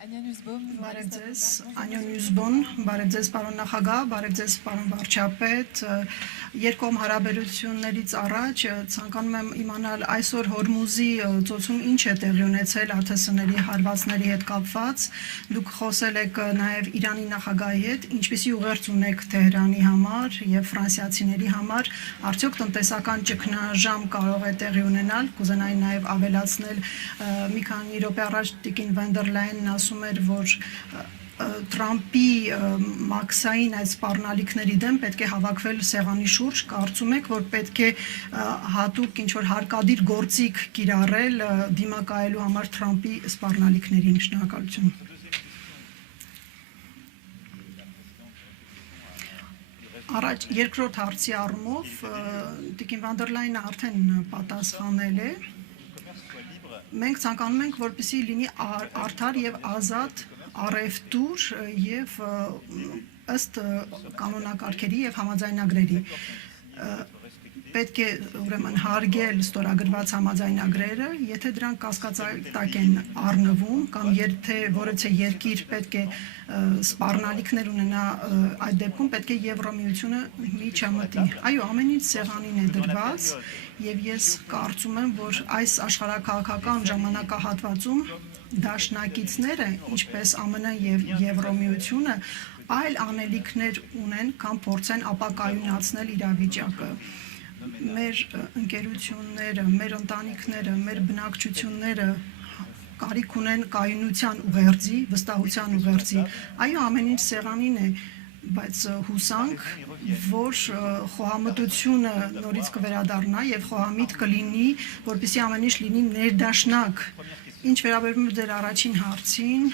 Բարև ձեզ, Անյա Նյուզբոն, բարև ձեզ պարոն նախագահ, բարև ձեզ պարոն վարչապետ, երկկողմ հարաբերություններից առաջ ցանկանում եմ իմանալ այսօր Հորմուզի ծոցում ինչ է տեղի ունեցել ԱԹՍ-ների հարվածների հետ կապված, դուք խոսել եք նաև Իրանի նախագահի հետ, ինչպիսի ուղերձ ունեք Թեհրանի համար եւ ֆրանսիացիների համար, արդյոք տնտեսական ճգնաժամ կարող է տեղի ունենալ, կուզենայի նաև ավելացնել մի քանի րոպե առաջ Տիկին Վան դեր Լայենն ասում էր, որ Թրամփի մաքսային այդ սպառնալիքների դեմ պետք է հավաքվել սեղանի շուրջ, կարծում եք, որ պետք է հատուկ ինչ-որ հարկադիր գործիք կիրառել դիմակայելու համար Թրամփի սպառնալիքներին, շնորհակալություն։ Առաջ երկրորդ հարցի առումով Տիկին Վան դեր Լայենը արդեն պատասխանել է։ Մենք ցանկանում ենք, որպեսզի լինի արդար եւ ազատ առևտուր եւ ըստ կանոնակարգերի եւ համաձայնագրերի պետք է ուրեմն հարգել ստորագրված համաձայնագրերը, եթե դրանք կասկածատակ են առնվում կամ եթե որևէ երկիր պետք է սպառնալիքներ ունենա այդ դեպքում պետք է Եվրոմիությունը միջամտի։ Այո, ամեն ինչ սեղանին է դրված եւ ես կարծում եմ, որ այս աշխարհաքաղաքական ժամանակահատվածում դաշնակիցները, ինչպես ԱՄՆ եւ Եվրոմիությունը, այլ անելիքներ ունեն կամ փորձեն ապակայունացնել իրավիճակը։ Մեր ընկերությունները, մեր ընտանիքները, մեր բնակչությունները կարիք ունեն կայունության ուղերձի, վստահության ուղերձի։ Այո, ամեն ինչ սեղանին է, բայց հուսանք, որ խոհամտությունը նորից կվերադառնա եւ խոհամիտ կլինի, որպեսզի ամեն ինչ լինի ներդաշնակ։ Ինչ վերաբերում է դեր առաջին հարցին,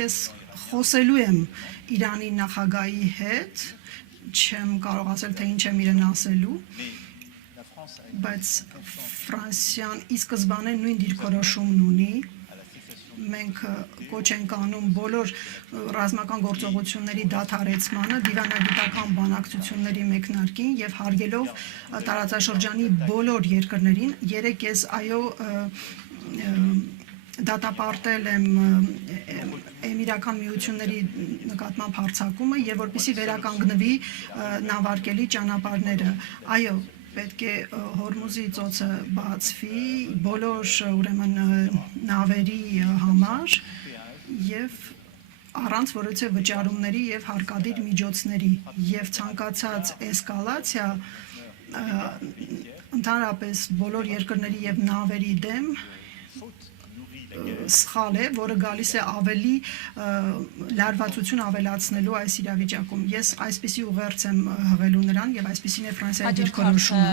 ես խոսելու եմ Իրանի նախագահի հետ, չեմ կարող ասել, թե ինչ եմ իրեն ասելու, բայց Ֆրանսիան ի սկզբանե նույն դիրքորոշումն ունի, մենք կոչ ենք անում բոլոր ռազմական գործողությունների դադարեցմանը, դիվանագիտական բանակցությունների մեկնարկին եւ հարգելով տարածաշրջանի բոլոր երկրներին, երեք ես դատապարտել եմ Էմիրական միությունների նկատմամբ հարձակումը եւ որպեսզի վերականգնվի նավարկելի ճանապարհները։ Այո, պետք է Հորմուզի ծոցը բացվի բոլոր ուրեմն նավերի համար եւ առանց որևէ վճարումների եւ հարկադիր միջոցների եւ ցանկացած էսկալացիա ընդհանրապես բոլոր երկրների եւ նավերի դեմ սխալ է, որը գալիս է ավելի լարվածություն ավելացնելու այս իրավիճակում։ Ես այսպիսի ուղերձ եմ հղելու նրան եւ այսպիսին է Ֆրանսիայի դիրքորոշումը։